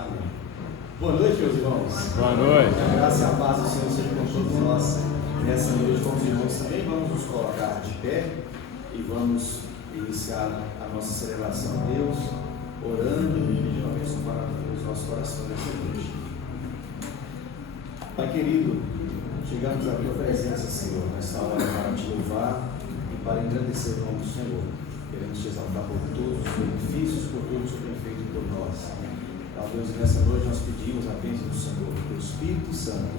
Amém. Boa noite, meus irmãos. Boa noite. Que a graça e a paz do Senhor seja com todos nós nessa noite. Com os irmãos também, vamos nos colocar de pé e vamos iniciar a nossa celebração a Deus, orando e pedindo a bênção para os nossos corações nessa noite. Pai querido, chegamos à tua presença, Senhor, nessa hora para te louvar e para engrandecer o nome do Senhor. Queremos te exaltar por todos os benefícios, por tudo que o Senhor tem feito por nós. Então, Deus, nessa noite nós pedimos a bênção do Senhor, do Espírito Santo,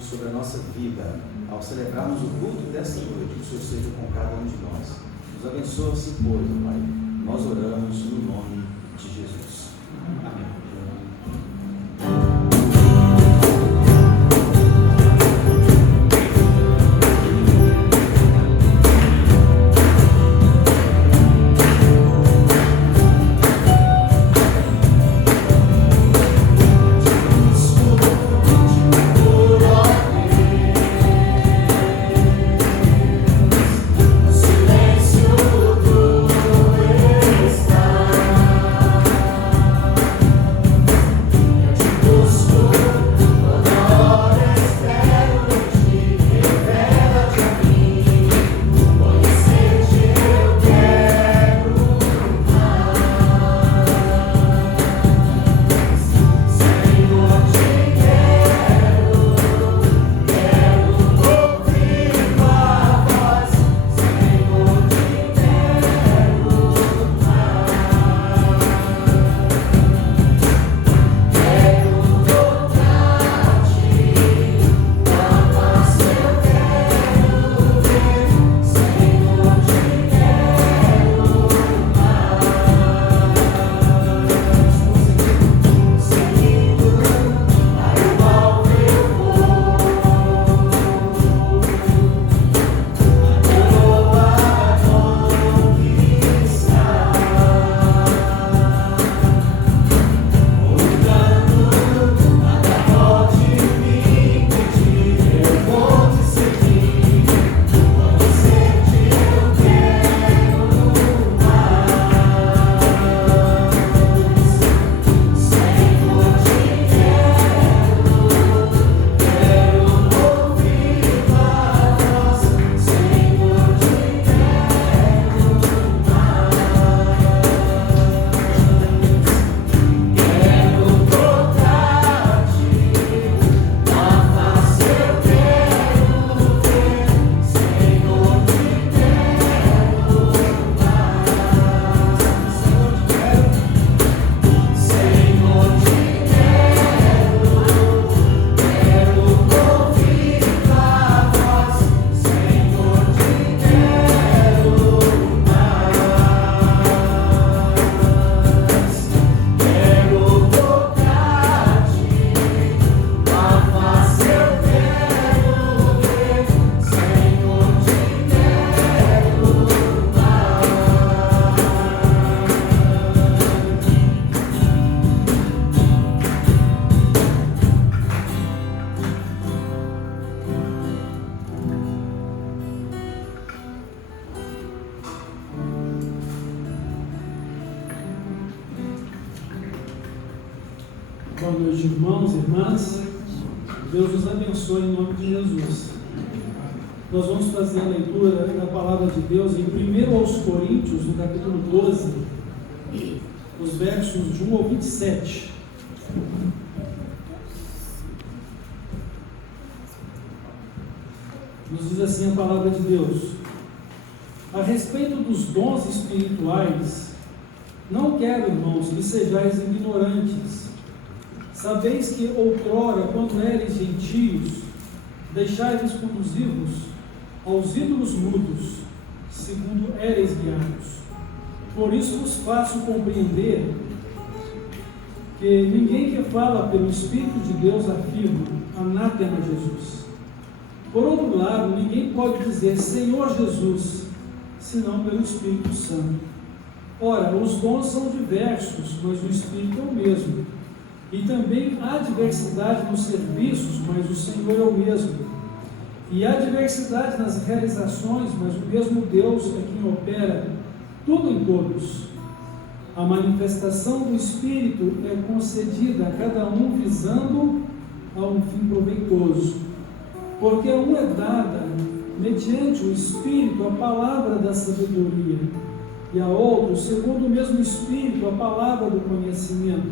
sobre a nossa vida, ao celebrarmos o culto desta noite, que o Senhor seja com cada um de nós. Nos abençoa assim, pois, Pai. Nós oramos no nome de Jesus. Amém. Boa noite, irmãos e irmãs. Deus nos abençoe em nome de Jesus. Nós vamos fazer a leitura da palavra de Deus em 1 aos Coríntios, no capítulo 12, os versos de 1 ao 27. Nos diz assim a palavra de Deus: a respeito dos dons espirituais, não quero, irmãos, que sejais ignorantes. Sabeis que outrora, quando eres gentios, deixai-vos conduzir-vos aos ídolos mudos, segundo éreis guiados. Por isso vos faço compreender que ninguém que fala pelo Espírito de Deus afirma: anátema Jesus. Por outro lado, ninguém pode dizer Senhor Jesus, senão pelo Espírito Santo. Ora, os dons são diversos, mas o Espírito é o mesmo. E também há diversidade nos serviços, mas o Senhor é o mesmo. E há diversidade nas realizações, mas o mesmo Deus é quem opera tudo em todos. A manifestação do Espírito é concedida a cada um visando a um fim proveitoso, porque a um é dada, mediante o Espírito, a palavra da sabedoria, e a outro, segundo o mesmo Espírito, a palavra do conhecimento,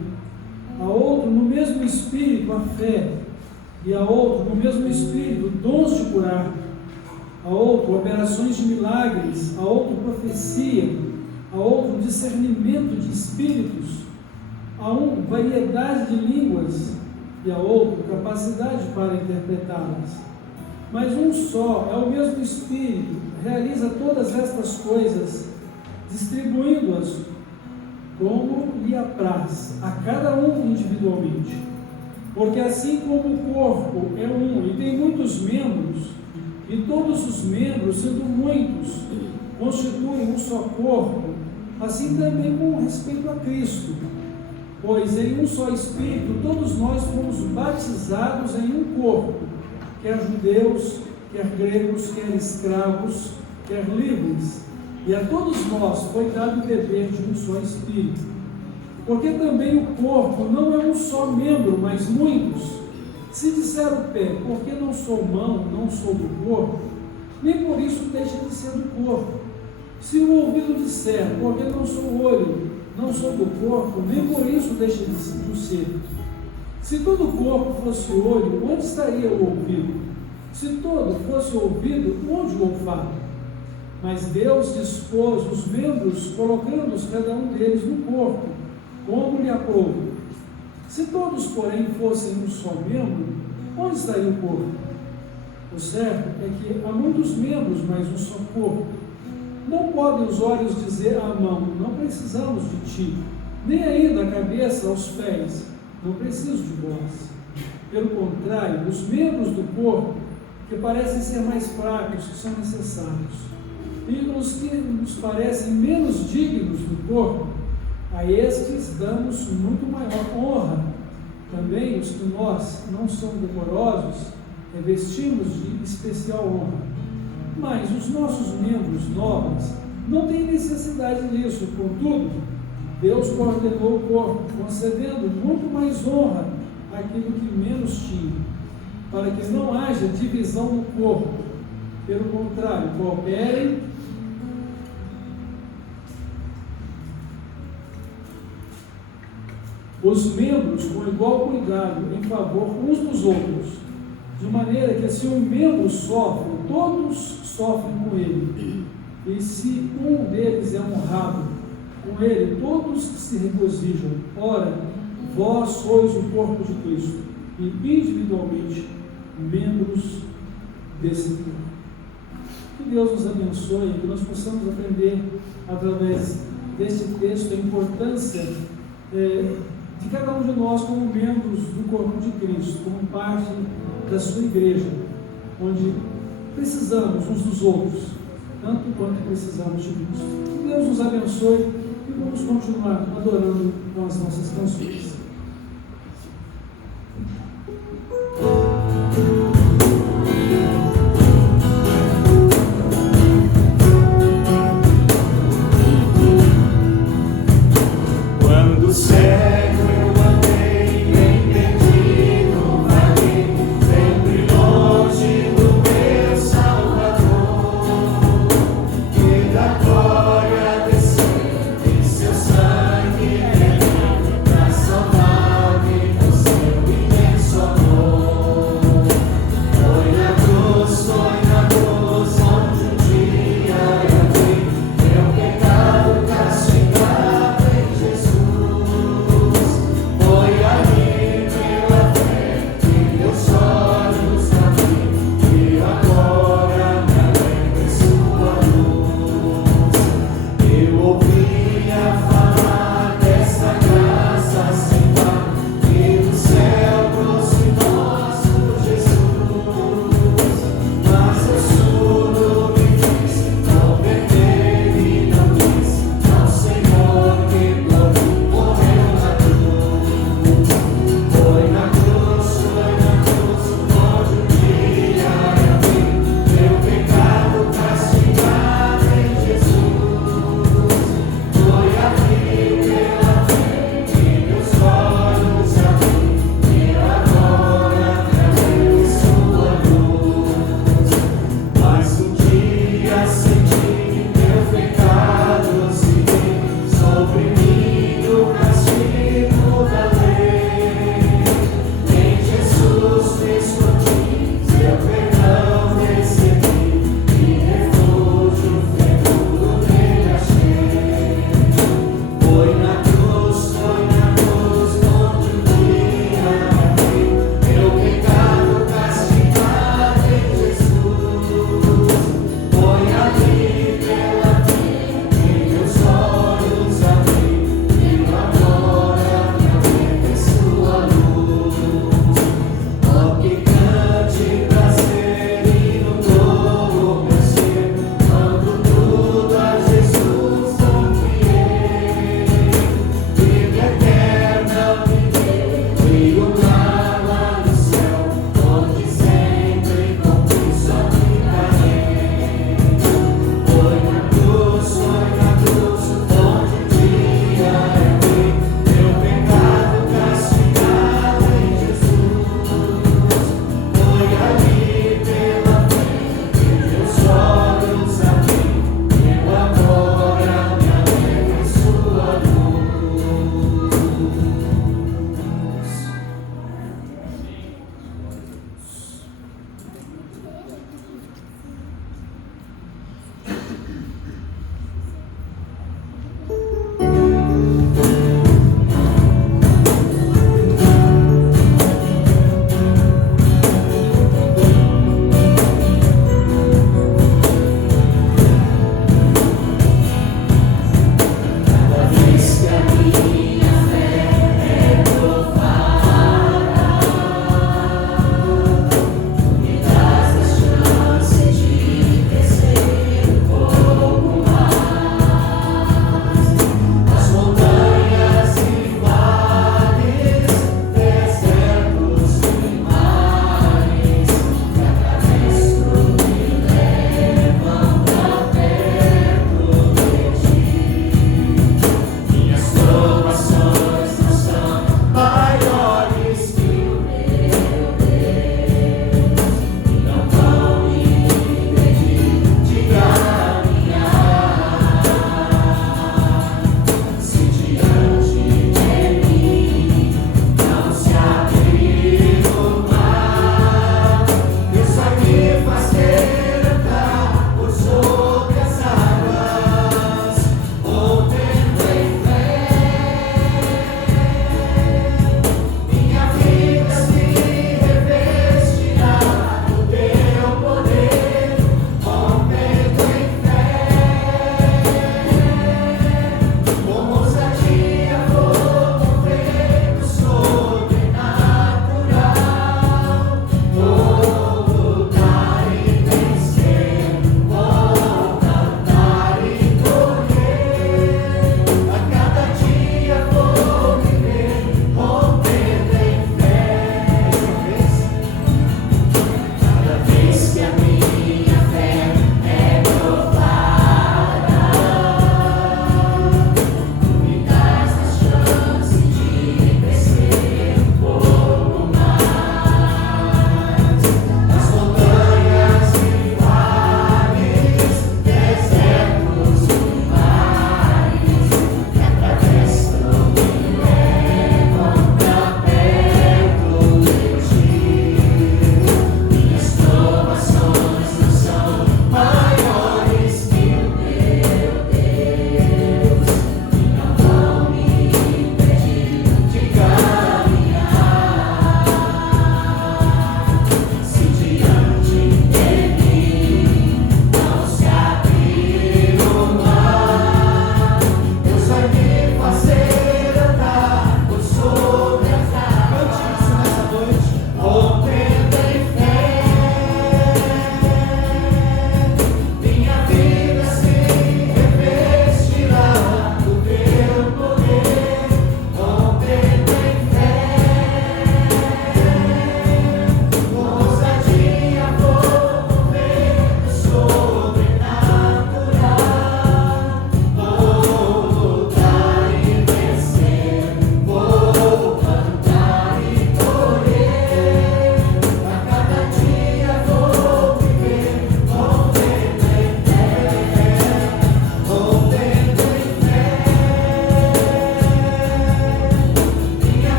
a outro, no mesmo Espírito, a fé, e a outro, no mesmo Espírito, dons de curar, a outro, operações de milagres, a outro, profecia, a outro, discernimento de espíritos, a um, variedade de línguas, e a outro, capacidade para interpretá-las. Mas um só, é o mesmo Espírito, realiza todas estas coisas, distribuindo-as como lhe apraz, a cada um individualmente. Porque assim como o corpo é um e tem muitos membros, e todos os membros, sendo muitos, constituem um só corpo, assim também com respeito a Cristo. Pois em um só Espírito todos nós fomos batizados em um corpo, quer judeus, quer gregos, quer escravos, quer livres, e a todos nós foi dado beber de um só Espírito. Porque também o corpo não é um só membro, mas muitos. Se disser o pé, porque não sou mão, não sou do corpo, nem por isso deixa de ser do corpo. Se o ouvido disser, porque não sou olho, não sou do corpo, nem por isso deixa de ser. Se todo o corpo fosse olho, onde estaria o ouvido? Se todo fosse ouvido, onde o olfato? Mas Deus dispôs os membros, colocando-os cada um deles no corpo, como lhe aprouve. Se todos, porém, fossem um só membro, onde estaria o corpo? O certo é que há muitos membros, mas um só corpo. Não podem os olhos dizer à mão, não precisamos de ti, nem ainda a cabeça aos pés, não preciso de vós. Pelo contrário, os membros do corpo, que parecem ser mais fracos, que são necessários, e os que nos parecem menos dignos do corpo, a estes damos muito maior honra. Também os que nós não somos decorosos, revestimos de especial honra. Mas os nossos membros nobres não têm necessidade disso. Contudo, Deus coordenou o corpo, concedendo muito mais honra àquilo que menos tinha, para que não haja divisão no corpo. Pelo contrário, cooperem os membros com igual cuidado em favor uns dos outros, de maneira que se um membro sofre, todos sofrem com ele, e se um deles é honrado, com ele todos se regozijam. Ora, vós sois o corpo de Cristo, e individualmente membros desse corpo. Que Deus nos abençoe, que nós possamos aprender através deste texto a importância de cada um de nós como membros do corpo de Cristo, como parte da sua igreja, onde precisamos uns dos outros, tanto quanto precisamos de Cristo. Que Deus nos abençoe e vamos continuar adorando com as nossas canções. Glória desceu em seu sangue, salvação.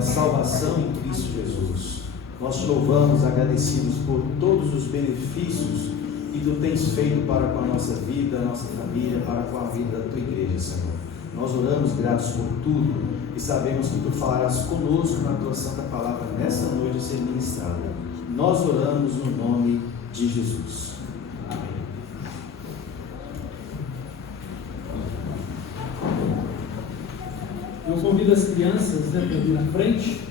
pela salvação em Cristo Jesus. Nós te louvamos, agradecidos por todos os benefícios que Tu tens feito para com a nossa vida, a nossa família, para com a vida da Tua igreja, Senhor. Nós oramos gratos por tudo e sabemos que Tu falarás conosco na Tua santa palavra nessa noite a ser ministrada. Nós oramos no nome de Jesus. Amém. Eu convido as crianças para vir à frente.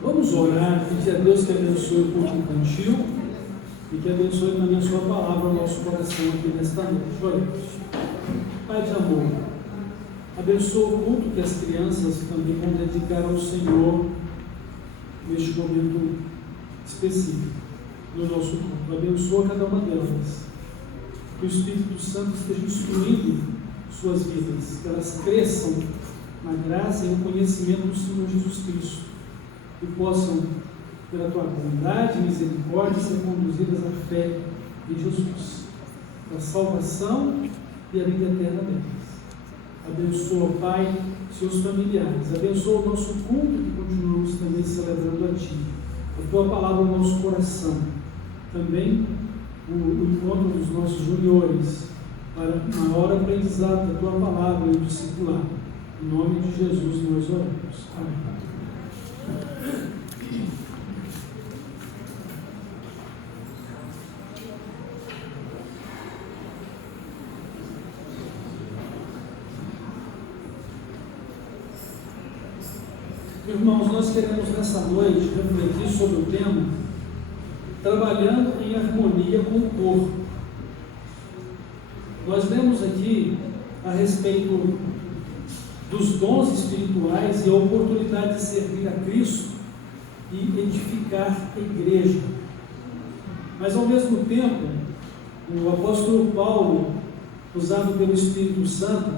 Vamos orar, pedir a Deus que abençoe o culto infantil e que abençoe também a sua palavra ao nosso coração aqui nesta noite. Oremos. Pai de amor, abençoa o culto que as crianças também vão dedicar ao Senhor neste momento específico do nosso culto. Abençoa cada uma delas. Que o Espírito Santo esteja instruindo suas vidas, que elas cresçam na graça e no conhecimento do Senhor Jesus Cristo. E possam, pela Tua bondade e misericórdia, ser conduzidas à fé em Jesus, a salvação e a vida eterna deles. Abençoa, Pai, seus familiares. Abençoa o nosso culto que continuamos também celebrando a Ti. A Tua palavra no nosso coração. Também o encontro dos nossos juniores para maior aprendizado da Tua palavra e o discipular. Em nome de Jesus nós oramos. Amém. Irmãos, nós queremos nessa noite refletir sobre o tema trabalhando em harmonia com o corpo. Nós lemos aqui a respeito dos dons espirituais e a oportunidade de servir a Cristo e edificar a igreja. Mas ao mesmo tempo, o apóstolo Paulo, usado pelo Espírito Santo,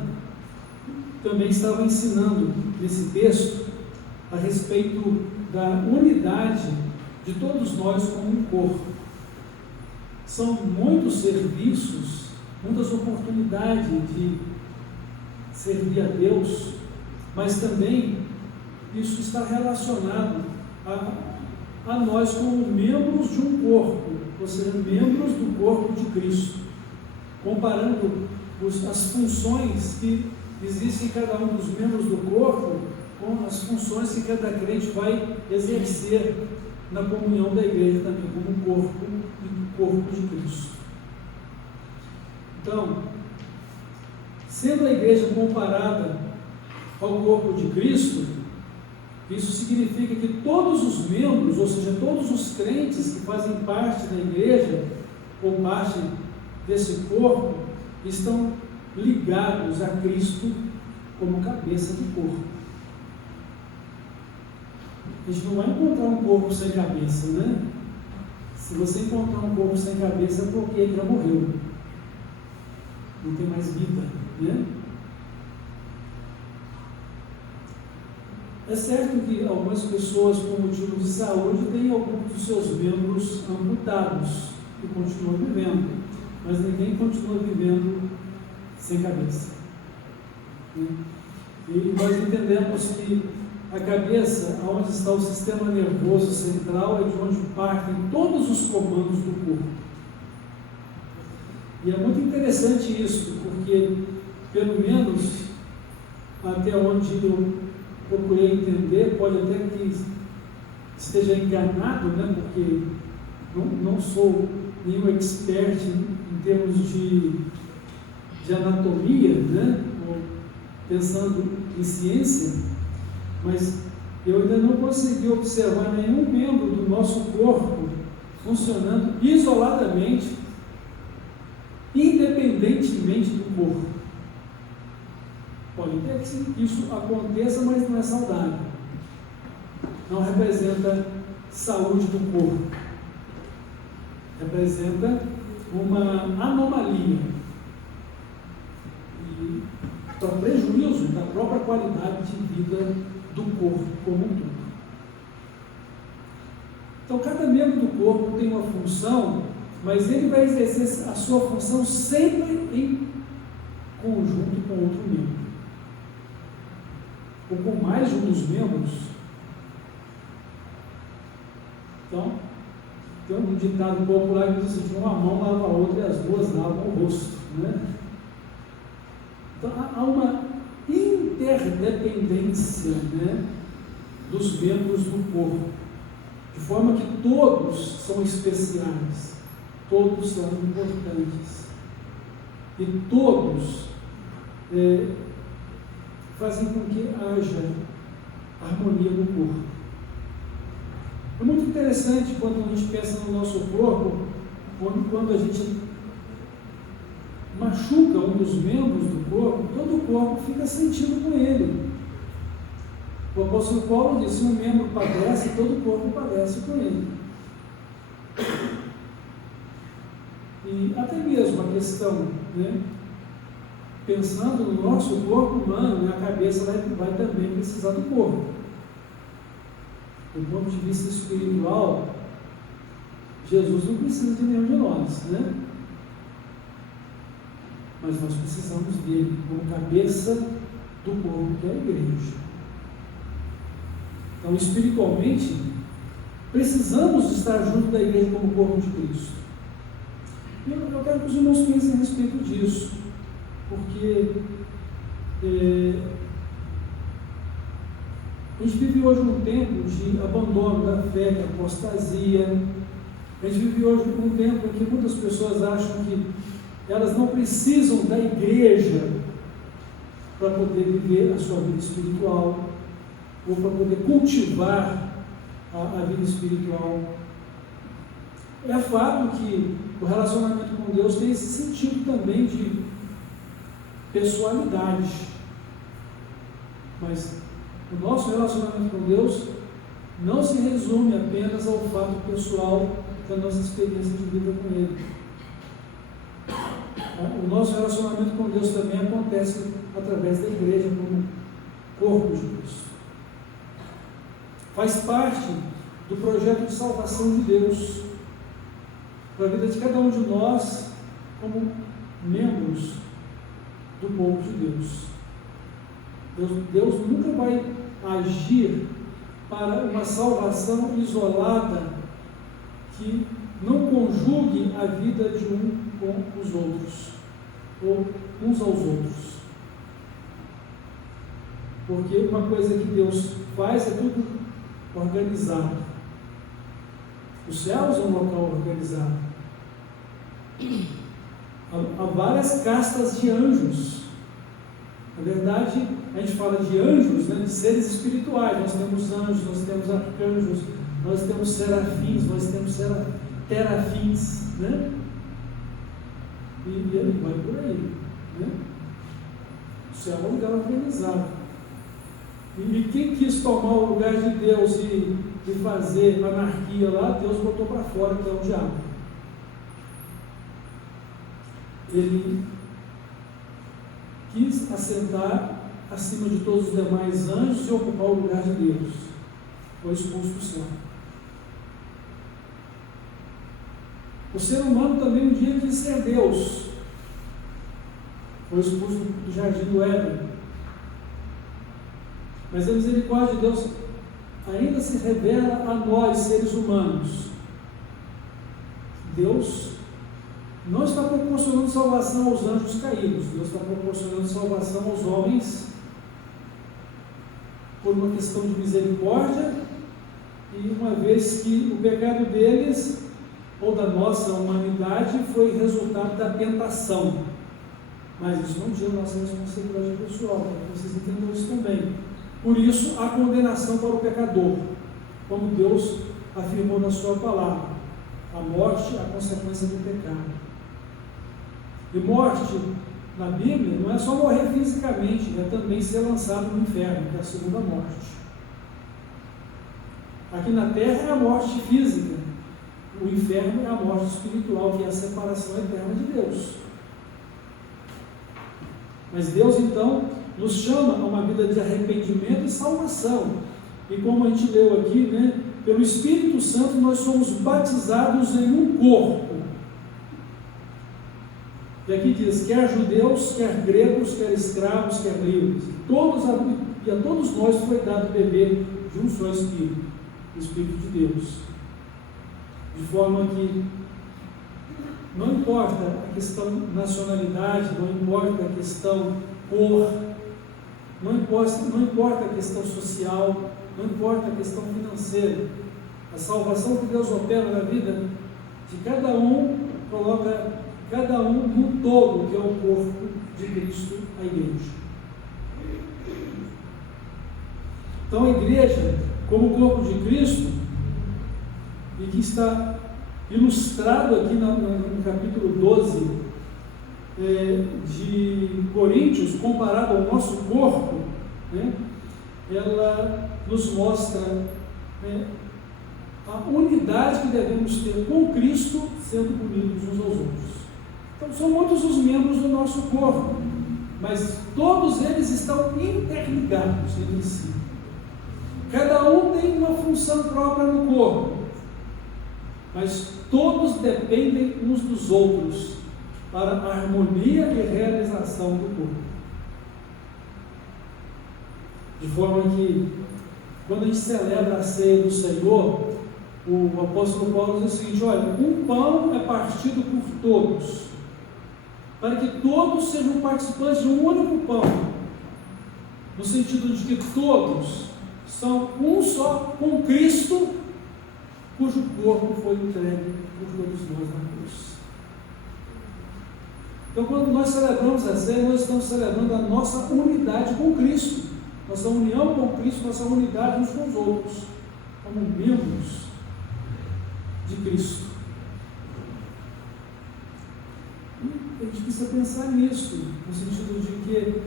também estava ensinando nesse texto a respeito da unidade de todos nós como um corpo. São muitos serviços, muitas oportunidades de servir a Deus, mas também isso está relacionado a nós como membros de um corpo, ou seja, membros do corpo de Cristo, comparando as funções que existem em cada um dos membros do corpo com as funções que cada crente vai exercer na comunhão da igreja também, como corpo de Cristo. Então, sendo a igreja comparada ao corpo de Cristo, isso significa que todos os membros, ou seja, todos os crentes que fazem parte da igreja, ou parte desse corpo, estão ligados a Cristo como cabeça do corpo. A gente não vai encontrar um corpo sem cabeça, né? Se você encontrar um corpo sem cabeça, é porque ele já morreu. Não tem mais vida, né? É certo que algumas pessoas, por motivo de saúde, têm alguns dos seus membros amputados e continuam vivendo, mas ninguém continua vivendo sem cabeça. E nós entendemos que a cabeça, onde está o sistema nervoso central, é de onde partem todos os comandos do corpo. E é muito interessante isso, porque, pelo menos, até onde eu procurei entender, pode até que esteja enganado, né? Porque não sou nenhum expert em termos de anatomia, né? Ou pensando em ciência, mas eu ainda não consegui observar nenhum membro do nosso corpo funcionando isoladamente, independentemente do corpo. Pode ter que isso aconteça, mas não é saudável. Não representa saúde do corpo. Representa uma anomalia e para prejuízo da própria qualidade de vida do corpo como um todo. Então, cada membro do corpo tem uma função, mas ele vai exercer a sua função sempre em conjunto com outro membro, ou com mais de um dos membros. Então, tem um ditado popular que diz assim: uma mão lava a outra e as duas lavam o rosto, né? Então, há uma interdependência, né, dos membros do corpo, de forma que todos são especiais, todos são importantes, e todos fazem com que haja harmonia no corpo. É muito interessante quando a gente pensa no nosso corpo, quando a gente machuca um dos membros do corpo, todo o corpo fica sentindo com ele. O apóstolo Paulo diz: se um membro padece, todo o corpo padece com ele. E até mesmo a questão, né, pensando no nosso corpo humano, a cabeça vai também precisar do corpo. Do ponto de vista espiritual, Jesus não precisa de nenhum de nós, né? Mas nós precisamos dele como cabeça do corpo, que é a igreja. Então, espiritualmente, precisamos estar junto da igreja como corpo de Cristo. E eu quero que os irmãos pensem a respeito disso, porque a gente vive hoje um tempo de abandono da fé, de apostasia. A gente vive hoje um tempo em que muitas pessoas acham que elas não precisam da igreja para poder viver a sua vida espiritual, ou para poder cultivar a vida espiritual. É fato que o relacionamento com Deus tem esse sentido também de pessoalidade, mas o nosso relacionamento com Deus não se resume apenas ao fato pessoal da nossa experiência de vida com Ele. O nosso relacionamento com Deus também acontece através da igreja como corpo de Cristo. Faz parte do projeto de salvação de Deus para a vida de cada um de nós como membros do povo de Deus. Deus nunca vai agir para uma salvação isolada que não conjugue a vida de um com os outros, ou uns aos outros. Porque uma coisa que Deus faz é tudo organizado. Os céus é um local organizado. Há várias castas de anjos. Na verdade, a gente fala de anjos, né, de seres espirituais. Nós temos anjos, nós temos arcanjos, nós temos serafins, nós temos terafins, né? E ele vai por aí, né? O céu é um lugar organizado. E quem quis tomar o lugar de Deus e fazer anarquia lá, Deus botou para fora, que é o diabo. Ele quis assentar acima de todos os demais anjos e ocupar o lugar de Deus. Foi expulso do céu. O ser humano também um dia quis ser Deus. Foi expulso do jardim do Éden. Mas a misericórdia de Deus ainda se revela a nós, seres humanos. Deus não está proporcionando salvação aos anjos caídos. Deus está proporcionando salvação aos homens por uma questão de misericórdia, e uma vez que o pecado deles, ou da nossa humanidade, foi resultado da tentação. Mas isso não tira a nossa responsabilidade pessoal, para que vocês entendam isso também. Por isso, a condenação para o pecador, como Deus afirmou na sua palavra: a morte é a consequência do pecado. E morte na Bíblia não é só morrer fisicamente, é também ser lançado no inferno, que é a segunda morte. Aqui na terra é a morte física, o inferno é a morte espiritual, que é a separação eterna de Deus. Mas Deus então nos chama a uma vida de arrependimento e salvação. E como a gente leu aqui, né, pelo Espírito Santo nós somos batizados em um corpo. E aqui diz, quer judeus, quer gregos, quer escravos, quer livres. E a todos nós foi dado beber de um só Espírito, o Espírito de Deus. De forma que não importa a questão nacionalidade, não importa a questão cor, não importa a questão social, não importa a questão financeira. A salvação que Deus opera na vida de cada um, coloca cada um no todo, que é o corpo de Cristo, a igreja. Então a igreja, como corpo de Cristo, e que está ilustrado aqui no capítulo 12 de Coríntios, comparado ao nosso corpo, né, ela nos mostra a unidade que devemos ter com Cristo, sendo unidos uns aos outros. Então são muitos os membros do nosso corpo, mas todos eles estão interligados entre si. Cada um tem uma função própria no corpo, mas todos dependem uns dos outros para a harmonia e realização do corpo. De forma que, quando a gente celebra a ceia do Senhor, o apóstolo Paulo diz o seguinte: olha, um pão é partido por todos, para que todos sejam participantes de um único pão, no sentido de que todos são um só com Cristo, cujo corpo foi entregue por todos nós na cruz. Então, quando nós celebramos a ceia, nós estamos celebrando a nossa unidade com Cristo, nossa união com Cristo, nossa unidade uns com os outros, como membros de Cristo. E a gente precisa pensar nisso, no sentido de que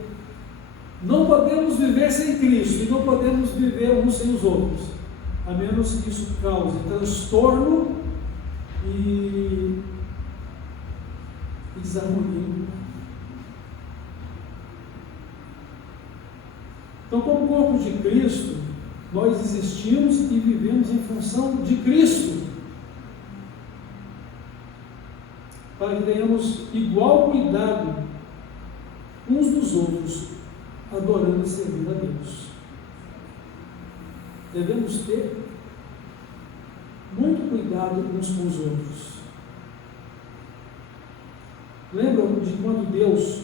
não podemos viver sem Cristo e não podemos viver uns sem os outros, a menos que isso cause transtorno e desarmonia. Então, como corpo de Cristo, nós existimos e vivemos em função de Cristo, para que tenhamos igual cuidado uns dos outros, adorando e servindo a Deus. Devemos ter muito cuidado uns com os outros. Lembram de quando Deus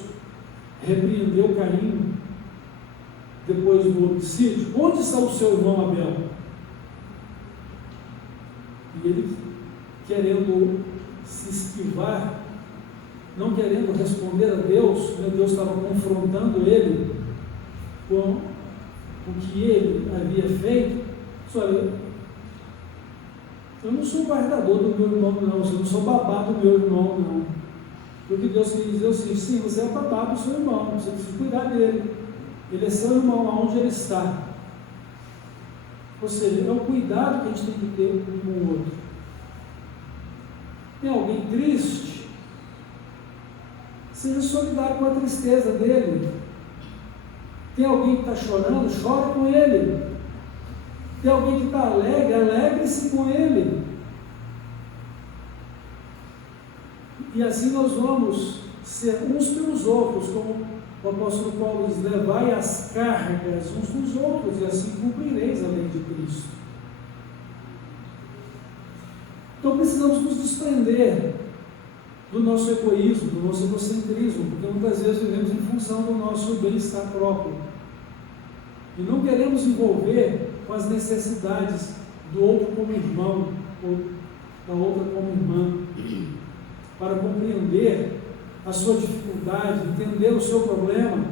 repreendeu Caim depois do homicídio? Onde está o seu irmão Abel? E ele, querendo se esquivar, não querendo responder a Deus, Deus estava confrontando ele com o que ele havia feito. Olha, eu não sou guardador do meu irmão, não, eu não sou babá do meu irmão, não. Porque Deus queria dizer o seguinte: sim, você é babá do seu irmão, você precisa cuidar dele, ele é seu irmão aonde ele está. Ou seja, é o cuidado que a gente tem que ter um com o outro. Tem alguém triste? Seja solidário com a tristeza dele. Tem alguém que está chorando? Chore com ele. Tem alguém que está alegre? Alegre-se com ele. E assim nós vamos ser uns pelos outros, como o apóstolo Paulo diz: levai as cargas uns dos outros, e assim cumprireis a lei de Cristo. Então precisamos nos desprender do nosso egoísmo, do nosso egocentrismo, porque muitas vezes vivemos em função do nosso bem-estar próprio e não queremos envolver com as necessidades do outro como irmão ou da outra como irmã, para compreender a sua dificuldade, entender o seu problema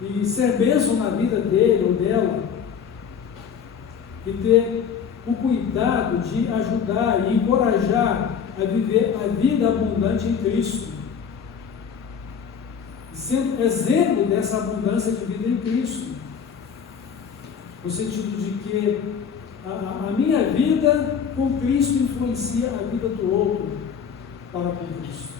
e ser bênção na vida dele ou dela, e ter o cuidado de ajudar e encorajar a viver a vida abundante em Cristo. sendo exemplo dessa abundância de vida em Cristo. No sentido de que a minha vida com Cristo influencia a vida do outro para com Cristo.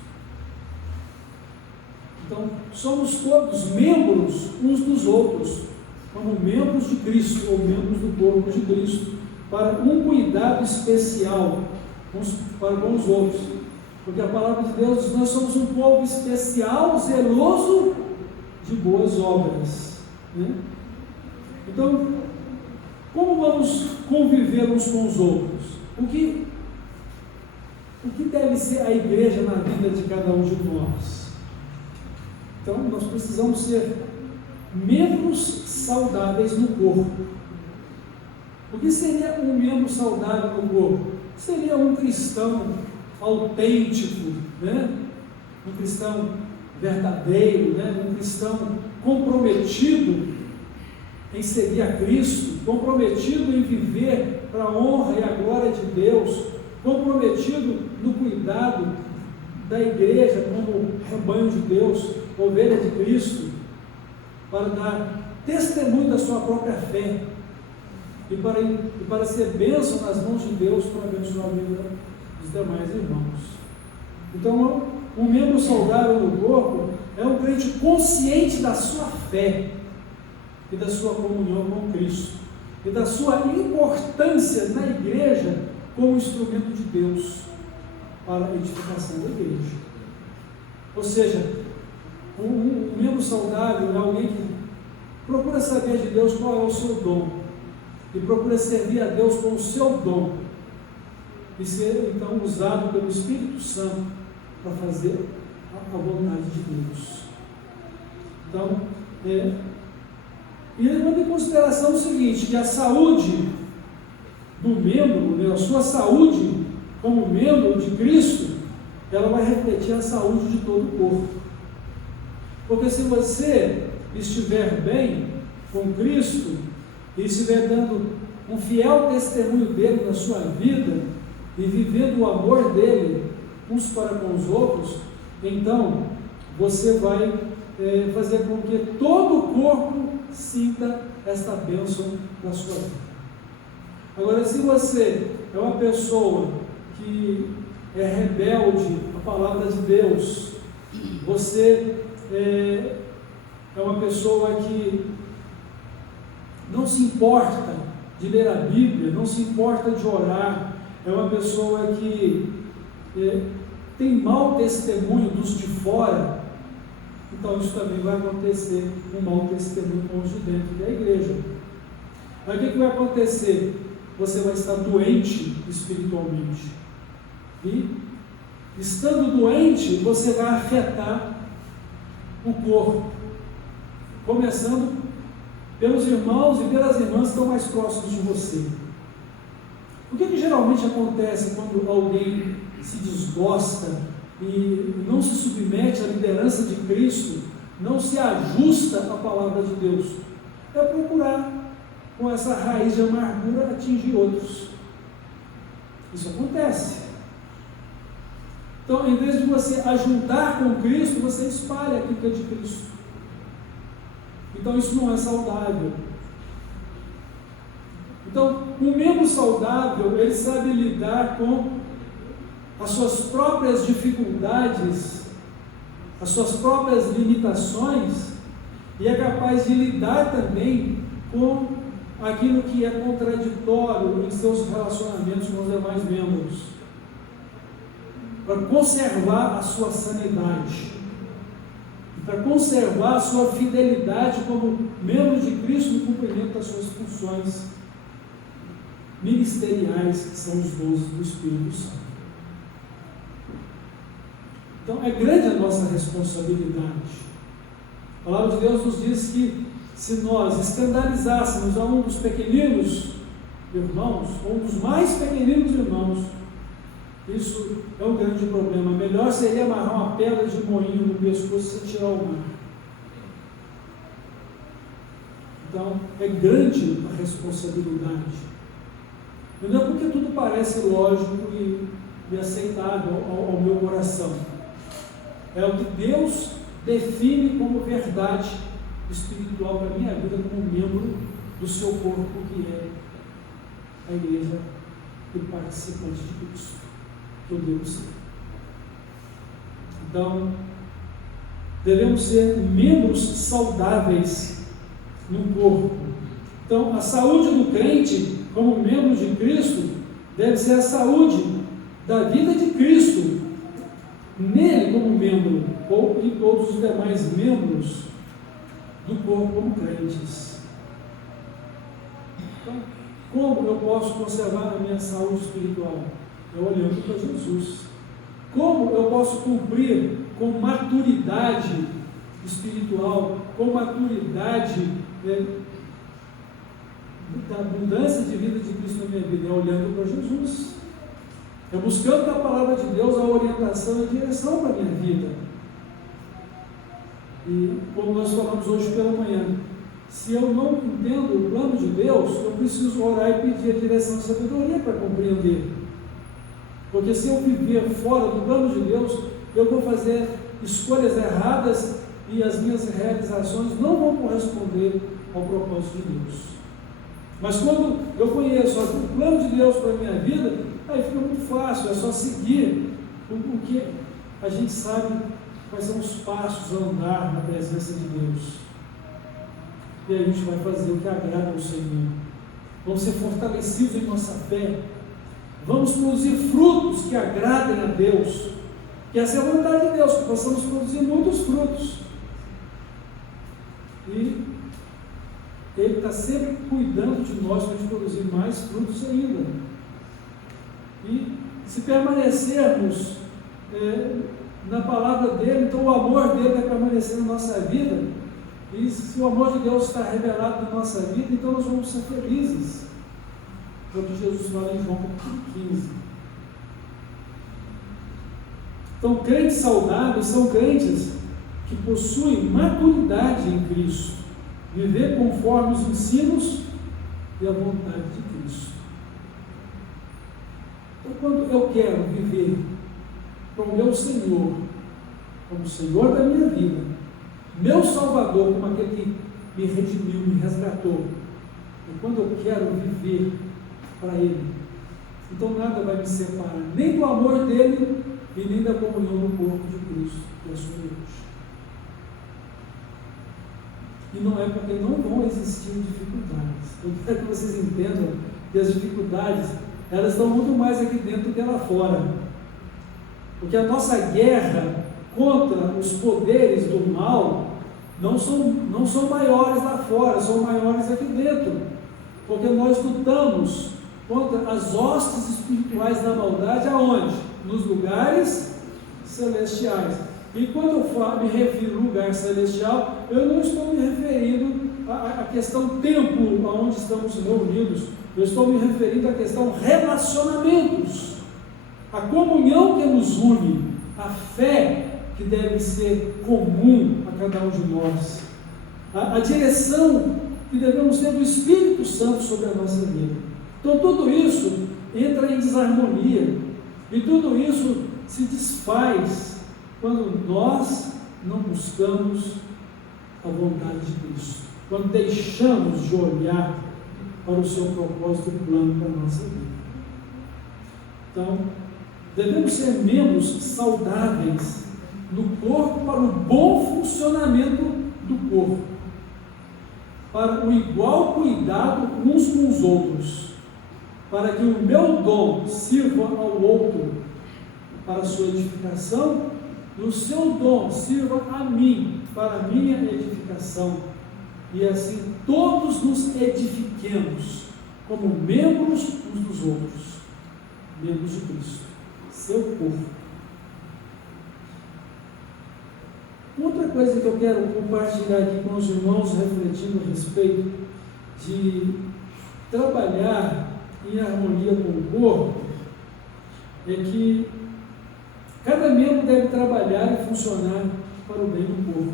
Então, somos todos membros uns dos outros, como membros de Cristo, ou membros do corpo de Cristo, para um cuidado especial uns para com os outros. Porque a palavra de Deus diz: nós somos um povo especial, zeloso de boas obras. Né? Então, como vamos conviver uns com os outros? O que deve ser a igreja na vida de cada um de nós? Então, nós precisamos ser membros saudáveis no corpo. O que seria um membro saudável no corpo? Seria um cristão autêntico, né? Um cristão verdadeiro, né? Um cristão comprometido em seguir a Cristo, comprometido em viver para a honra e a glória de Deus, comprometido no cuidado da igreja como rebanho de Deus, ovelha de Cristo, para dar testemunho da sua própria fé e para ser bênção nas mãos de Deus para abençoar a vida dos demais irmãos. Então, um membro saudável no corpo é um crente consciente da sua fé e da sua comunhão com Cristo e da sua importância na igreja como instrumento de Deus para a edificação da igreja. Ou seja, um membro saudável é alguém que procura saber de Deus qual é o seu dom e procura servir a Deus com o seu dom e ser então usado pelo Espírito Santo para fazer a vontade de Deus. Então, e levando em consideração o seguinte, que a saúde do membro, né, a sua saúde como membro de Cristo, ela vai refletir a saúde de todo o corpo. Porque se você estiver bem com Cristo e estiver dando um fiel testemunho dele na sua vida e vivendo o amor dele uns para com os outros, então você vai fazer com que todo o corpo sinta esta bênção na sua vida. Agora, se você é uma pessoa que é rebelde à palavra de Deus, você é uma pessoa que não se importa de ler a Bíblia, não se importa de orar, é uma pessoa que tem mau testemunho dos de fora, então isso também vai acontecer um mau testemunho com os de dentro da igreja. Aí o que vai acontecer? Você vai estar doente espiritualmente. E, estando doente, você vai afetar o corpo, começando pelos irmãos e pelas irmãs que estão mais próximos de você. O que geralmente acontece quando alguém se desgosta e não se submete à liderança de Cristo, não se ajusta à palavra de Deus? É procurar, com essa raiz de amargura, atingir outros. Isso acontece. Então, em vez de você ajuntar com Cristo, você espalha aquilo que é de Cristo. Então, isso não é saudável. Então, um membro saudável, ele sabe lidar com as suas próprias dificuldades, as suas próprias limitações, e é capaz de lidar também com aquilo que é contraditório em seus relacionamentos com os demais membros, para conservar a sua sanidade, para conservar a sua fidelidade como membro de Cristo no cumprimento das suas funções ministeriais, que são os dons do Espírito Santo. Então, é grande a nossa responsabilidade. A palavra de Deus nos diz que se nós escandalizássemos a um dos pequeninos irmãos, ou um dos mais pequeninos irmãos, isso é um grande problema. Melhor seria amarrar uma pedra de moinho no pescoço e tirar o mar. Então, é grande a responsabilidade. Não é porque tudo parece lógico e aceitável ao meu coração. É o que Deus define como verdade espiritual para a minha vida como membro do seu corpo, que é a igreja e participante de Cristo, que eu devo ser. Então, devemos ser membros saudáveis no corpo. Então, a saúde do crente, como membro de Cristo, deve ser a saúde da vida de Cristo, nele como membro, e todos os demais membros do corpo como crentes. Então, como eu posso conservar a minha saúde espiritual? Eu olhando para Jesus. Como eu posso cumprir com maturidade espiritual, com maturidade da abundância de vida de Cristo na minha vida? É olhando para Jesus. É buscando na palavra de Deus a orientação e a direção para a minha vida. E como nós falamos hoje pela manhã, se eu não entendo o plano de Deus, eu preciso orar e pedir a direção e sabedoria para compreender. Porque se eu viver fora do plano de Deus, eu vou fazer escolhas erradas e as minhas realizações não vão corresponder ao propósito de Deus. Mas quando eu conheço o plano de Deus para a minha vida, aí fica muito fácil, é só seguir o que a gente sabe quais são os passos a andar na presença de Deus. E aí a gente vai fazer o que agrada ao Senhor. Vamos ser fortalecidos em nossa fé. Vamos produzir frutos que agradem a Deus. Que essa é a vontade de Deus, que possamos produzir muitos frutos. E Ele está sempre cuidando de nós para a gente produzir mais frutos ainda. E se permanecermos na palavra dele, então o amor dele vai permanecer na nossa vida. E se o amor de Deus está revelado na nossa vida, então nós vamos ser felizes. É o que Jesus fala em João 15. Então, crentes saudáveis são crentes que possuem maturidade em Cristo, viver conforme os ensinos e a vontade de Cristo. Então, quando eu quero viver com o meu Senhor, como Senhor da minha vida, meu Salvador, como aquele que me redimiu, me resgatou, e quando eu quero viver para Ele, então nada vai me separar, nem do amor dele e nem da comunhão no corpo de Cristo, que é a sua igreja. E não é porque não vão existir dificuldades. Eu quero que vocês entendam que as dificuldades, elas estão muito mais aqui dentro do que lá fora. Porque a nossa guerra contra os poderes do mal não são maiores lá fora, são maiores aqui dentro. Porque nós lutamos contra as hostes espirituais da maldade, aonde? Nos lugares celestiais. E quando eu me refiro ao lugar celestial, eu não estou me referindo à questão tempo, aonde estamos reunidos. Eu estou me referindo à questão relacionamentos, a comunhão que nos une, a fé que deve ser comum a cada um de nós, a direção que devemos ter do Espírito Santo sobre a nossa vida. Então tudo isso entra em desarmonia e tudo isso se desfaz quando nós não buscamos a vontade de Cristo, quando deixamos de olhar para o seu propósito e plano para a nossa vida. Então, devemos ser membros saudáveis no corpo para o bom funcionamento do corpo, para o igual cuidado uns com os outros, para que o meu dom sirva ao outro para a sua edificação e o seu dom sirva a mim para a minha edificação, e assim todos nos edifiquemos como membros uns dos outros, membros de Cristo, seu corpo. Outra coisa que eu quero compartilhar aqui com os irmãos, refletindo a respeito de trabalhar em harmonia com o corpo, é que cada membro deve trabalhar e funcionar para o bem do corpo.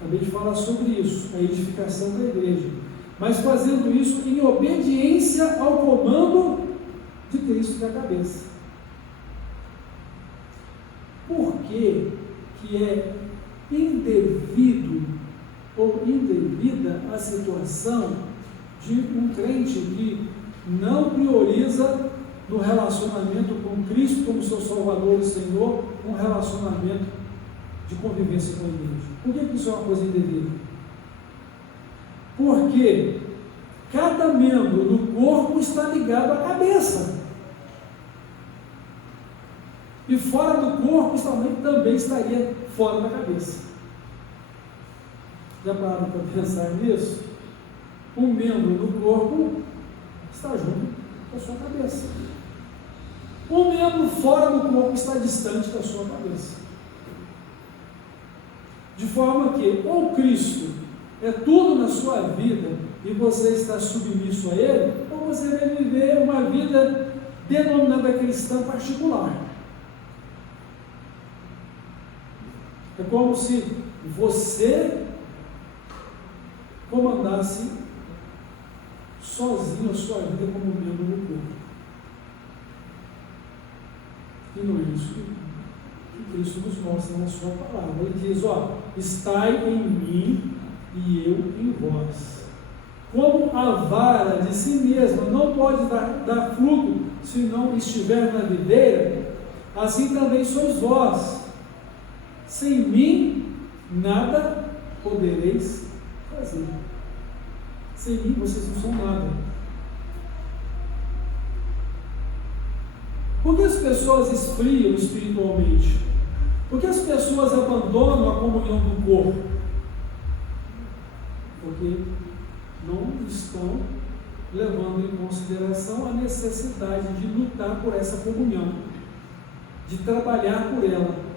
Acabei de falar sobre isso, a edificação da igreja, mas fazendo isso em obediência ao comando de Cristo da cabeça. Por que é indevido ou indevida a situação de um crente que não prioriza no relacionamento com Cristo como seu Salvador e Senhor, um relacionamento de convivência com a igreja. Por que isso é uma coisa indevida? Porque cada membro do corpo está ligado à cabeça. E fora do corpo também estaria fora da cabeça. Já pararam para pensar nisso? Um membro do corpo está junto da sua cabeça. Um membro fora do corpo está distante da sua cabeça. De forma que, ou Cristo é tudo na sua vida e você está submisso a Ele, ou você vai viver uma vida denominada cristã particular. É como se você comandasse sozinho a sua vida como membro do corpo. E não é isso que Cristo nos mostra na sua palavra. Ele diz, estai em mim e eu em vós. Como a vara de si mesma não pode dar fruto se não estiver na videira, assim também sois vós. Sem mim, nada podereis fazer. Sem mim, vocês não são nada. Por que as pessoas esfriam espiritualmente? Por que as pessoas abandonam a comunhão do corpo? Porque não estão levando em consideração a necessidade de lutar por essa comunhão, de trabalhar por ela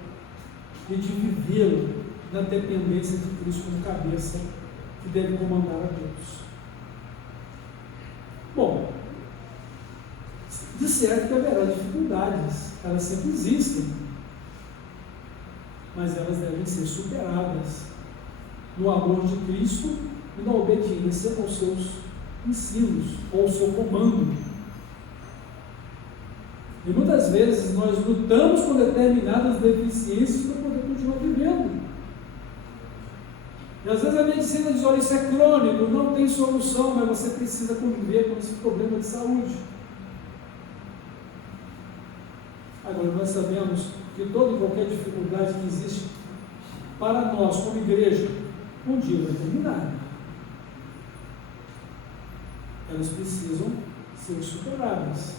e de vivê-la na dependência de Cristo como cabeça que deve comandar a todos. Bom, de certo que haverá dificuldades, elas sempre existem, mas elas devem ser superadas no amor de Cristo e na obediência aos seus ensinos, ou ao seu comando. E muitas vezes nós lutamos com determinadas deficiências para poder continuar vivendo. E às vezes a medicina diz, olha, isso é crônico, não tem solução, mas você precisa conviver com esse problema de saúde. Agora, nós sabemos que toda e qualquer dificuldade que existe para nós, como igreja, um dia vai terminar. Elas precisam ser superadas.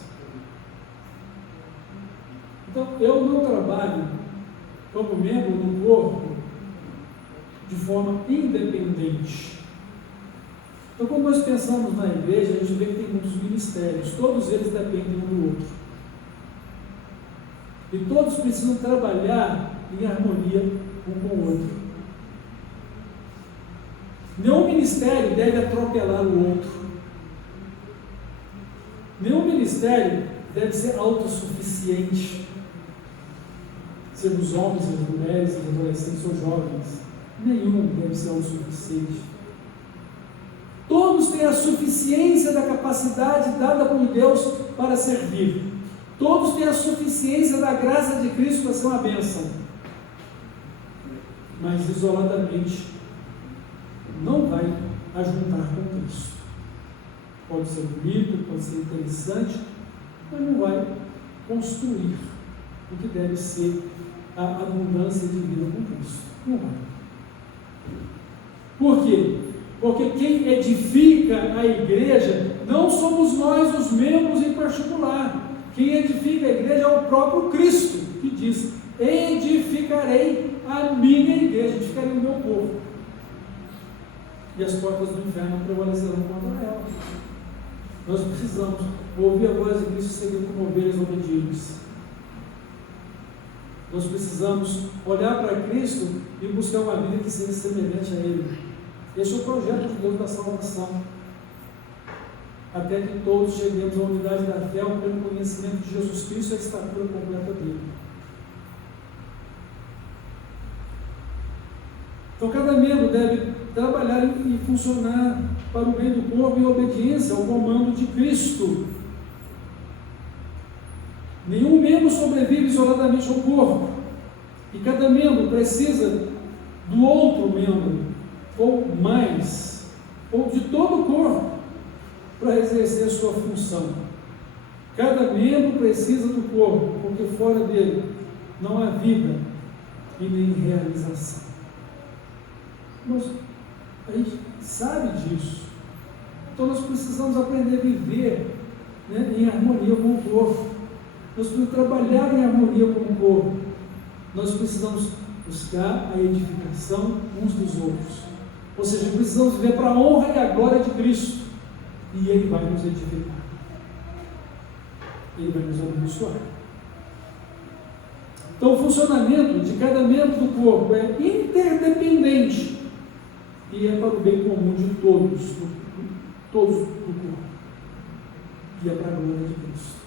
Então, eu não trabalho como membro do corpo de forma independente. Então, quando nós pensamos na igreja, a gente vê que tem muitos ministérios, todos eles dependem um do outro. E todos precisam trabalhar em harmonia um com o outro. Nenhum ministério deve atropelar o outro. Nenhum ministério deve ser autossuficiente. Seja os homens, as mulheres, os adolescentes ou jovens. Nenhum deve ser autossuficiente. Todos têm a suficiência da capacidade dada por Deus para servir. Todos têm a suficiência da graça de Cristo para ser uma bênção. Mas isoladamente não vai ajuntar com Cristo. Pode ser bonito, pode ser interessante, mas não vai construir o que deve ser a abundância de vida com Cristo. Não vai. Por quê? Porque quem edifica a igreja não somos nós, os membros em particular. Quem edifica a igreja é o próprio Cristo, que diz, edificarei a minha igreja, edificarei o meu povo. E as portas do inferno não prevalecerão contra ela. Nós precisamos ouvir a voz de Cristo e seguir como ovelhas obedientes. Nós precisamos olhar para Cristo e buscar uma vida que seja semelhante a Ele. Esse é o projeto de Deus da salvação. Até que todos cheguemos à unidade da fé, ao pleno conhecimento de Jesus Cristo e à estatura completa dele. Então, cada membro deve trabalhar e funcionar para o bem do corpo em obediência ao comando de Cristo. Nenhum membro sobrevive isoladamente ao corpo. E cada membro precisa do outro membro, ou mais, ou de todo o corpo, para exercer sua função. Cada membro precisa do corpo, porque fora dele não há vida e nem realização. A gente sabe disso. Então nós precisamos aprender a viver, né, em harmonia com o corpo. Nós precisamos trabalhar em harmonia com o corpo. Nós precisamos buscar a edificação uns dos outros. Ou seja, precisamos viver para a honra e a glória de Cristo. E Ele vai nos edificar. Ele vai nos abençoar. Então o funcionamento de cada membro do corpo é interdependente e é para o bem comum de todos do corpo. E é para a glória de Cristo.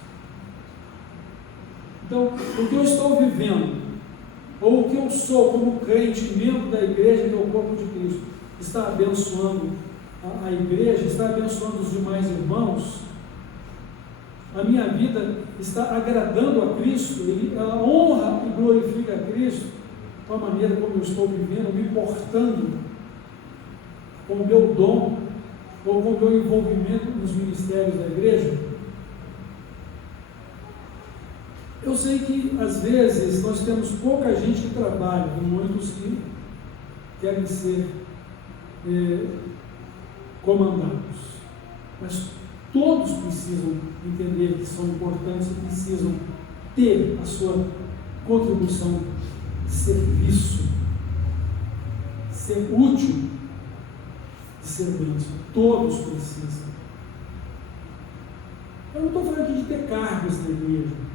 Então, o que eu estou vivendo, ou o que eu sou como crente, membro da igreja, que é o corpo de Cristo, está abençoando a igreja, está abençoando os demais irmãos, a minha vida está agradando a Cristo, ela honra e glorifica a Cristo, com a maneira como eu estou vivendo, me portando com o meu dom, ou com o meu envolvimento nos ministérios da igreja. Eu sei que às vezes nós temos pouca gente que trabalha, e muitos que querem ser comandados, mas todos precisam entender que são importantes e precisam ter a sua contribuição de serviço, ser útil, de ser bênção. Todos precisam. Eu não estou falando aqui de ter cargos na igreja.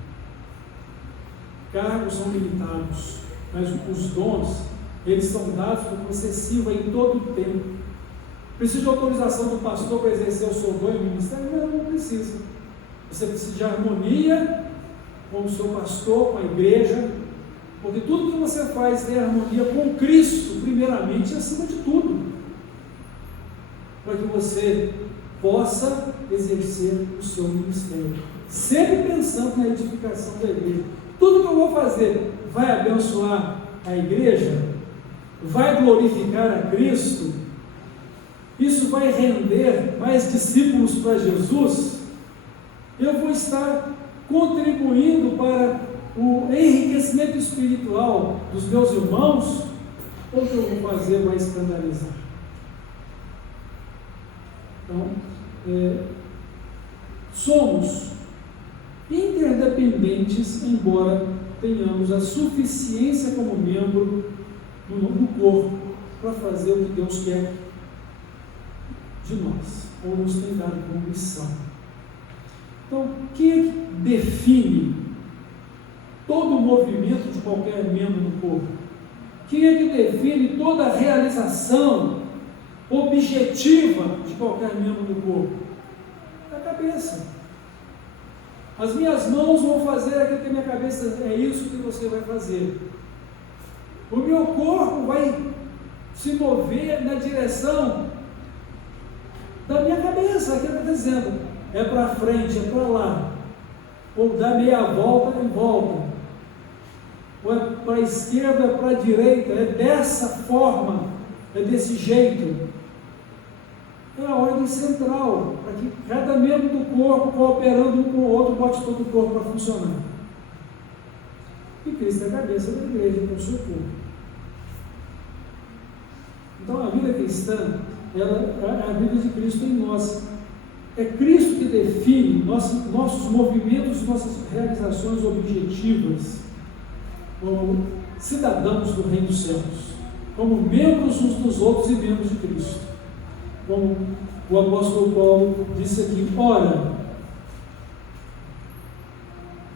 Cargos são limitados, mas os dons, eles são dados para que você sirva em todo o tempo. Precisa de autorização do pastor para exercer o seu dom e o ministério? Não precisa. Você precisa de harmonia com o seu pastor, com a igreja, porque tudo que você faz tem harmonia com Cristo, primeiramente e acima de tudo, para que você possa exercer o seu ministério, sempre pensando na edificação da igreja. Tudo que eu vou fazer vai abençoar a igreja? Vai glorificar a Cristo? Isso vai render mais discípulos para Jesus? Eu vou estar contribuindo para o enriquecimento espiritual dos meus irmãos? Ou o que eu vou fazer vai escandalizar? Então, somos interdependentes, embora tenhamos a suficiência como membro do corpo para fazer o que Deus quer de nós, ou nos tem dado como missão. Então, quem é que define todo o movimento de qualquer membro do corpo? Quem é que define toda a realização objetiva de qualquer membro do corpo? É a cabeça. As minhas mãos vão fazer aquilo que a minha cabeça, é isso que você vai fazer. O meu corpo vai se mover na direção da minha cabeça, aquilo que está dizendo, é para frente, é para lá, ou dá meia volta e volta, ou é para a esquerda, é para a direita, é dessa forma, é desse jeito. É a ordem central, para que cada membro do corpo, cooperando um com o outro, bote todo o corpo para funcionar. E Cristo é a cabeça da igreja, que é o seu corpo. Então a vida cristã, ela é a vida de Cristo em nós. É Cristo que define nossos movimentos, nossas realizações objetivas como cidadãos do reino dos céus, como membros uns dos outros e membros de Cristo. Como o apóstolo Paulo disse aqui: ora,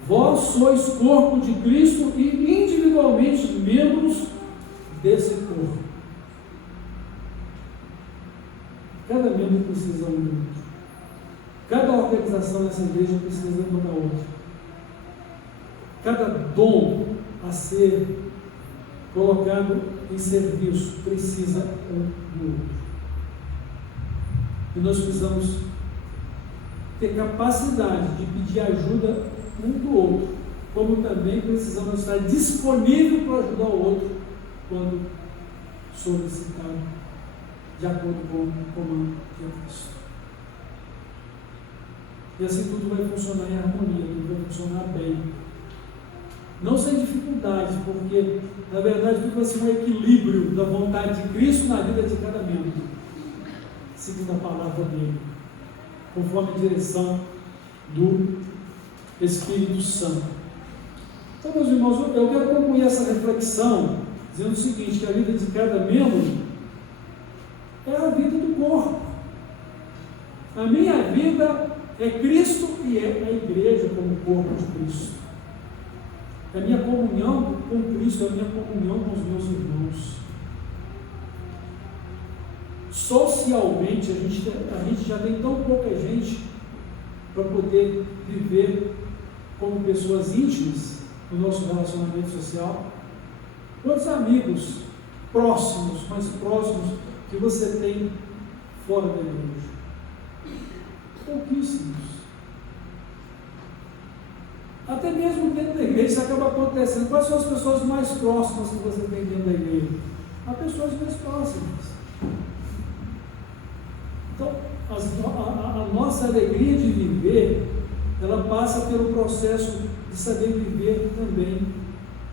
vós sois corpo de Cristo e individualmente membros desse corpo. Cada membro precisa um outro. Cada organização nessa igreja precisa uma da outra. Cada dom a ser colocado em serviço precisa um do outro. E nós precisamos ter capacidade de pedir ajuda um do outro, como também precisamos estar disponível para ajudar o outro quando solicitado de acordo com o comando de Cristo. E assim tudo vai funcionar em harmonia, tudo vai funcionar bem. Não sem dificuldades, porque na verdade tudo vai ser um equilíbrio da vontade de Cristo na vida de cada membro, segundo a palavra dele, conforme a direção do Espírito Santo. Então, meus irmãos, eu quero concluir essa reflexão dizendo o seguinte, que a vida de cada membro é a vida do corpo. A minha vida é Cristo e é a igreja como corpo de Cristo. É a minha comunhão com Cristo, é a minha comunhão com os meus irmãos. Socialmente, a gente já tem tão pouca gente para poder viver como pessoas íntimas no nosso relacionamento social. Quantos amigos próximos, mais próximos, que você tem fora da igreja? Pouquíssimos. Até mesmo dentro da igreja isso acaba acontecendo. Quais são as pessoas mais próximas que você tem dentro da igreja? Há pessoas mais próximas. Então, a nossa alegria de viver, ela passa pelo processo de saber viver também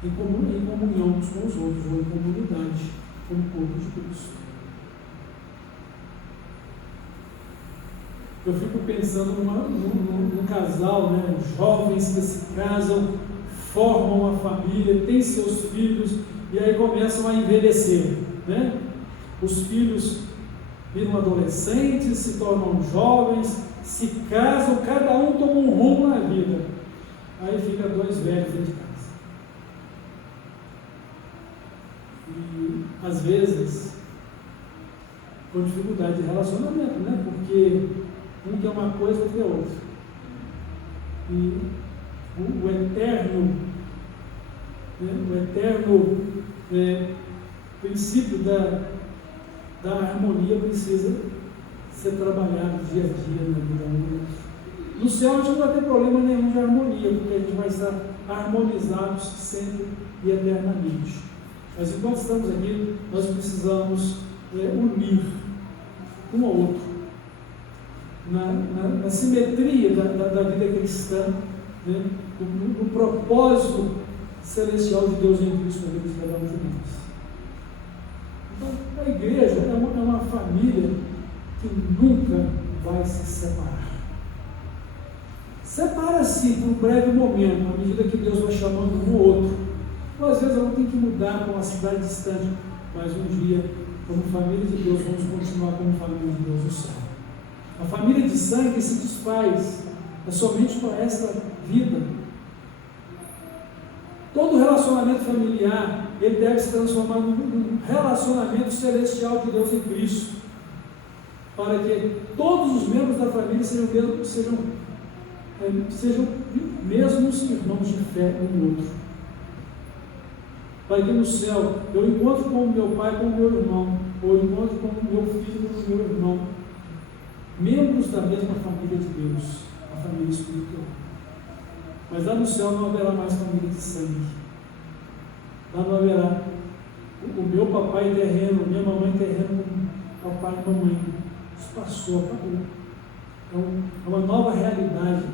em comunhão uns com os outros, ou em comunidade, como corpo de Cristo. Eu fico pensando num casal, né? Jovens que se casam, formam uma família, têm seus filhos e aí começam a envelhecer, né? Os filhos viram adolescentes, se tornam jovens, se casam, cada um toma um rumo na vida. Aí fica dois velhos dentro de casa. E às vezes com dificuldade de relacionamento, né? Porque um quer uma coisa, outro quer outra. E o eterno princípio da harmonia precisa ser trabalhado dia a dia na vida humana. No céu a gente não vai ter problema nenhum de harmonia, porque a gente vai estar harmonizados sempre e eternamente. Mas enquanto estamos aqui, nós precisamos unir um ao outro. Na simetria da vida cristã, né? no propósito celestial de Deus em Cristo na vida de cada um de nós. Então, a igreja é uma família que nunca vai se separar. Separa-se por um breve momento, à medida que Deus vai chamando um ou outro. Ou às vezes ela tem que mudar para uma cidade distante, mas um dia, como família de Deus, vamos continuar como família de Deus no céu. A família de sangue se desfaz, é somente para esta vida. Todo relacionamento familiar, ele deve se transformar num relacionamento celestial de Deus em Cristo, para que todos os membros da família sejam mesmos irmãos de fé um no outro. Para que no céu eu encontro com o meu pai, com o meu irmão, ou eu encontro com o meu filho, com o meu irmão, membros da mesma família de Deus, a família espiritual. Mas lá no céu não haverá mais família de sangue. Lá não haverá o meu papai terreno, minha mamãe terreno, papai e mamãe. Isso passou, acabou. É uma nova realidade,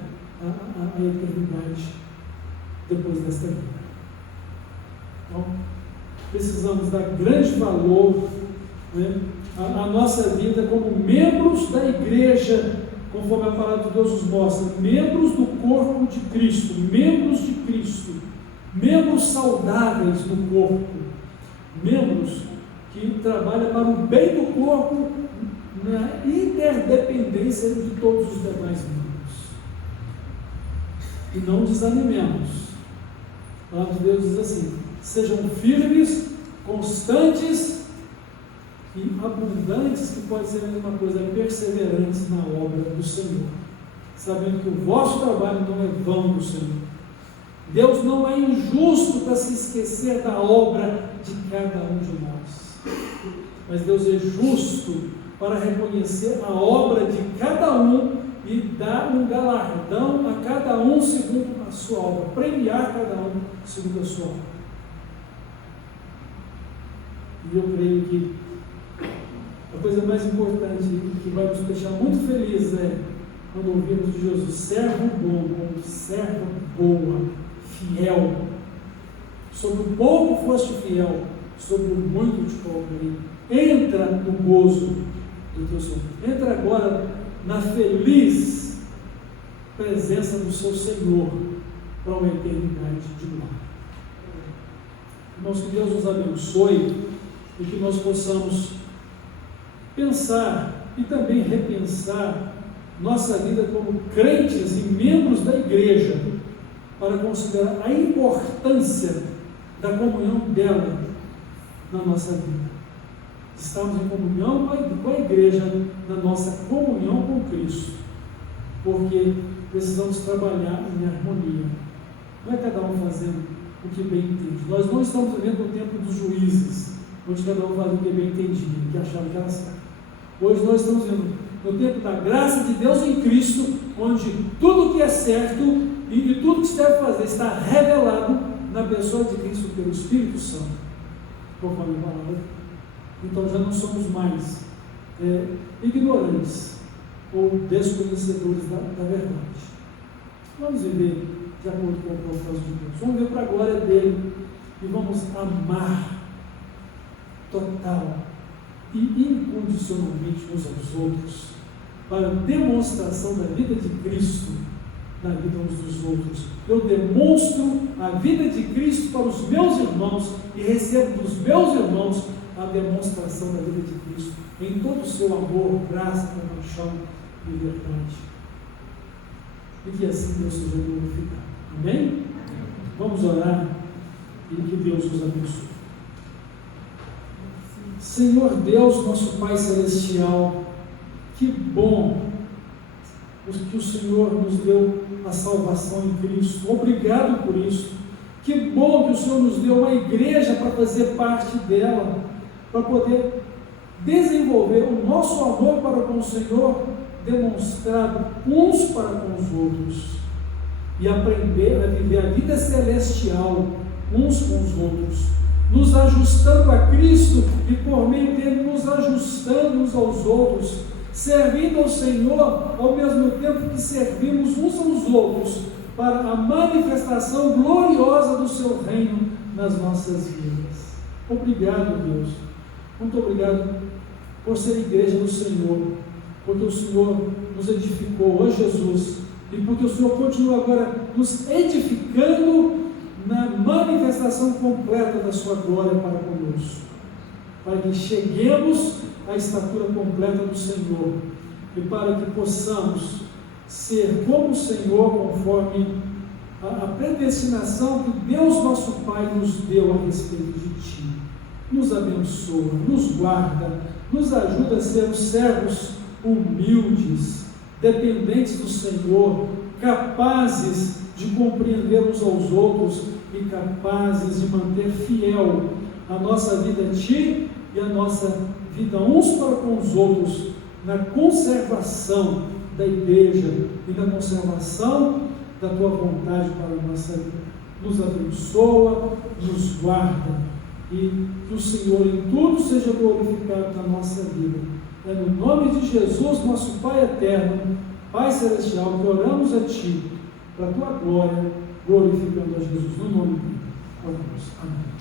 a eternidade depois desta vida. Então, precisamos dar grande valor, né, a nossa vida como membros da igreja, conforme a palavra de Deus nos mostra, membros do corpo de Cristo, membros saudáveis do corpo, membros que trabalham para o bem do corpo, na interdependência de todos os demais membros. E não desanimemos. A palavra de Deus diz assim: sejam firmes, constantes e abundantes, que pode ser a mesma coisa, perseverantes na obra do Senhor, sabendo que o vosso trabalho não é vão do Senhor. Deus não é injusto para se esquecer da obra de cada um de nós, mas Deus é justo para reconhecer a obra de cada um e dar um galardão a cada um segundo a sua obra, premiar cada um segundo a sua obra. E eu creio que a coisa mais importante que vai nos deixar muito felizes é quando ouvimos de Jesus: servo bom, como serva boa, fiel. Sobre o pouco foste fiel, sobre o muito te colocarei. Entra no gozo do teu Senhor. Entra agora na feliz presença do seu Senhor para uma eternidade de glória. Irmãos, que Deus nos abençoe e que nós possamos pensar e também repensar nossa vida como crentes e membros da igreja, para considerar a importância da comunhão dela na nossa vida. Estamos em comunhão com a igreja, na nossa comunhão com Cristo, porque precisamos trabalhar em harmonia. Não é cada um fazendo o que bem entende. Nós não estamos vivendo o tempo dos juízes, onde cada um faz o que bem entendia, que achava que era certo. Hoje nós estamos vivendo no tempo da graça de Deus em Cristo, onde tudo que é certo e tudo que se deve fazer está revelado na pessoa de Cristo pelo Espírito Santo, conforme a palavra. Então já não somos mais ignorantes ou desconhecedores da verdade. Vamos viver de acordo com o propósito de Deus. Vamos ver para a glória dele e vamos amar total e incondicionalmente uns aos outros, para demonstração da vida de Cristo na vida uns dos outros. Eu demonstro a vida de Cristo para os meus irmãos e recebo dos meus irmãos a demonstração da vida de Cristo em todo o seu amor, graça, compaixão e verdade. E que assim Deus seja glorificado. Amém? Vamos orar e que Deus nos abençoe. Senhor Deus, nosso Pai Celestial, que bom que o Senhor nos deu a salvação em Cristo. Obrigado por isso. Que bom que o Senhor nos deu uma igreja para fazer parte dela, para poder desenvolver o nosso amor para com o Senhor, demonstrado uns para com os outros, e aprender a viver a vida celestial uns com os outros, nos ajustando a Cristo e por meio dele nos ajustando uns aos outros, servindo ao Senhor ao mesmo tempo que servimos uns aos outros para a manifestação gloriosa do seu reino nas nossas vidas. Obrigado, Deus. Muito obrigado por ser igreja do Senhor, porque o Senhor nos edificou, ó Jesus, e porque o Senhor continua agora nos edificando na manifestação completa da sua glória para conosco, para que cheguemos à estatura completa do Senhor e para que possamos ser como o Senhor, conforme a predestinação que Deus nosso Pai nos deu a respeito de Ti. Nos abençoa, nos guarda, nos ajuda a sermos servos humildes, dependentes do Senhor, capazes de compreender uns aos outros e capazes de manter fiel a nossa vida a Ti e a nossa vida uns para com os outros, na conservação da igreja e na conservação da Tua vontade para a nossa vida. Nos abençoa, nos guarda e que o Senhor em tudo seja glorificado na nossa vida. É no nome de Jesus, nosso Pai eterno, Pai celestial, que oramos a Ti, para a Tua glória, glorificando a Jesus. No nome dele, oramos. Amém.